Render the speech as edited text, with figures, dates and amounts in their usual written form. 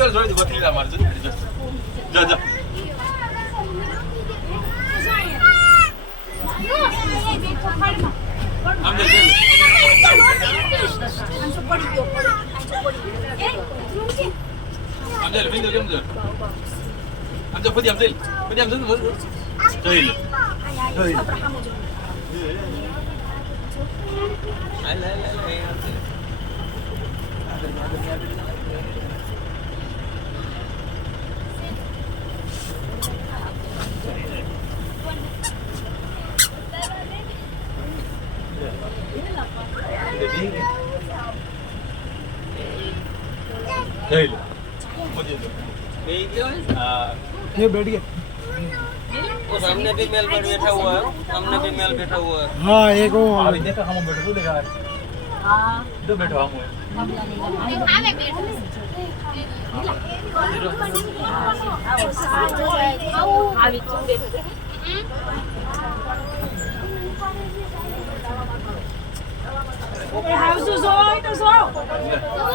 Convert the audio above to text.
कर जोड़ी बकरी ला मार जा जा हम दे Ambil, ambil, ambil. Ambil putih, ambil. Putih, ambil. Join. Join. Join. ये बैठ गया वो सामने भी मेल बैठा हुआ है सामने भी मेल बैठा हुआ है हाँ एक वो अभी देखा हम बैठे तो देखा हाँ इधर बैठो हम Hãy subscribe cho kênh Ghiền Mì Gõ để không bỏ lỡ những video hấp dẫn